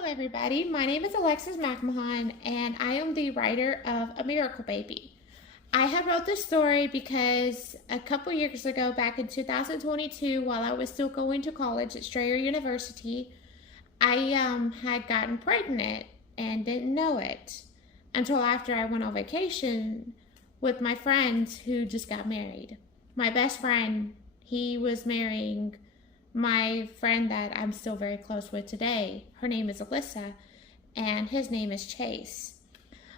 Hello everybody, my name is Alexis McMahon and I am the writer of A Miracle Baby. I have wrote this story because a couple years ago, back in 2022, while I was still going to college at Strayer University, I had gotten pregnant and didn't know it until after I went on vacation with my friends who just got married. My best friend, he was marrying my friend that I'm still very close with today. Her name is Alyssa, and his name is Chase.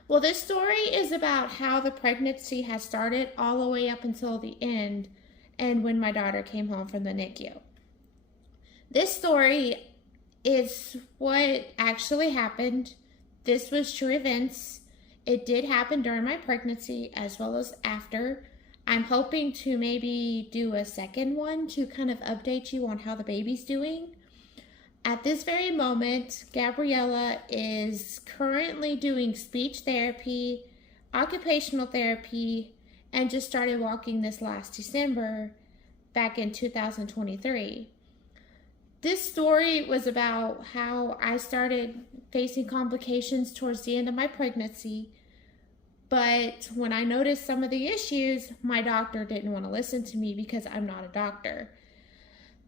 Well, this story is about how the pregnancy has started all the way up until the end, and when my daughter came home from the NICU. This story is what actually happened. This was true events. It did happen during my pregnancy as well as after. I'm hoping to maybe do a second one to kind of update you on how the baby's doing. At this very moment, Gabriella is currently doing speech therapy, occupational therapy, and just started walking this last December back in 2023. This story was about how I started facing complications towards the end of my pregnancy. But when I noticed some of the issues, my doctor didn't want to listen to me because I'm not a doctor.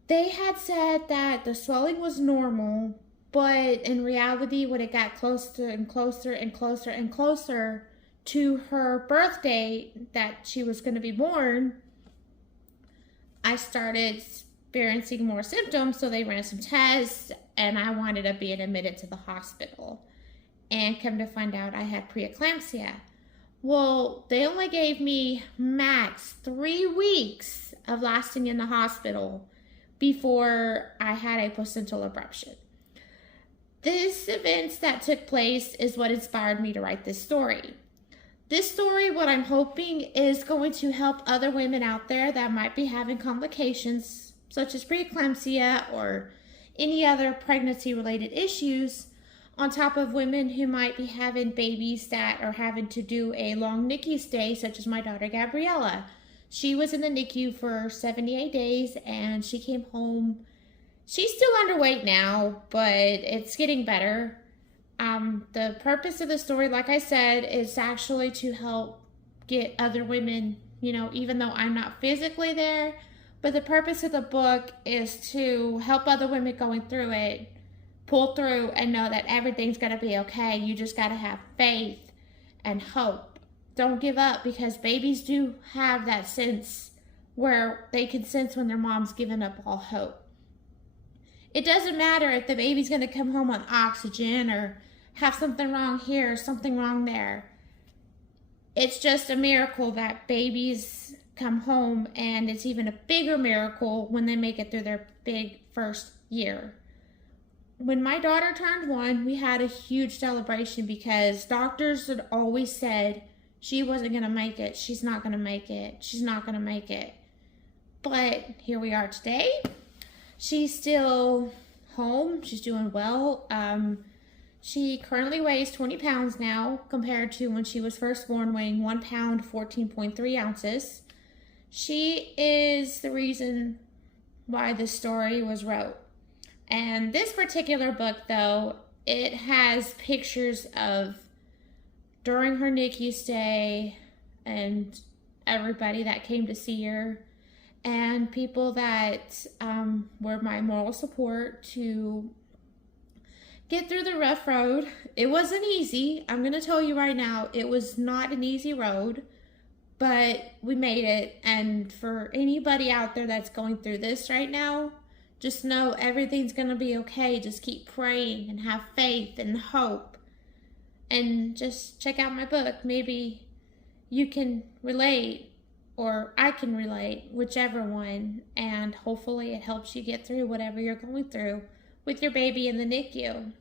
They had said that the swelling was normal, but in reality, when it got closer and closer and closer and closer to her birth date that she was going to be born, I started experiencing more symptoms, so they ran some tests, and I wound up being admitted to the hospital. And come to find out I had preeclampsia. Well, they only gave me max 3 weeks of lasting in the hospital before I had a placental abruption. This events that took place is what inspired me to write this story. This story, what I'm hoping, is going to help other women out there that might be having complications such as preeclampsia or any other pregnancy-related issues, on top of women who might be having babies that are having to do a long NICU stay, such as my daughter Gabriella. She was in the NICU for 78 days and she came home. She's still underweight now, but it's getting better. The purpose of the story, like I said, is actually to help get other women, even though I'm not physically there, but the purpose of the book is to help other women going through it pull through and know that everything's going to be okay. You just got to have faith and hope. Don't give up, because babies do have that sense where they can sense when their mom's given up all hope. It doesn't matter if the baby's going to come home on oxygen or have something wrong here or something wrong there. It's just a miracle that babies come home, and it's even a bigger miracle when they make it through their big first year. When my daughter turned 1, we had a huge celebration because doctors had always said she wasn't going to make it. She's not going to make it. She's not going to make it. But here we are today. She's still home. She's doing well. She currently weighs 20 pounds now compared to when she was first born, weighing 1 pound, 14.3 ounces. She is the reason why this story was wrote. And this particular book, though, it has pictures of during her NICU stay and everybody that came to see her and people that were my moral support to get through the rough road. It wasn't easy. I'm going to tell you right now, it was not an easy road, but we made it. And for anybody out there that's going through this right now, just know everything's going to be okay. Just keep praying and have faith and hope. And just check out my book. Maybe you can relate, or I can relate, whichever one. And hopefully it helps you get through whatever you're going through with your baby in the NICU.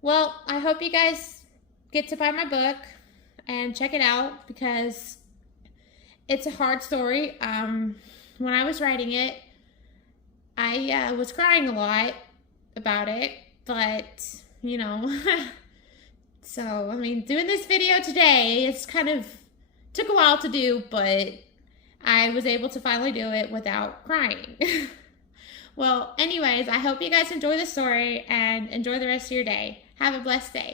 Well, I hope you guys get to buy my book and check it out, because it's a hard story. When I was writing it, I was crying a lot about it, but, so, doing this video today, it's kind of took a while to do, but I was able to finally do it without crying. Well, anyways, I hope you guys enjoy the story and enjoy the rest of your day. Have a blessed day.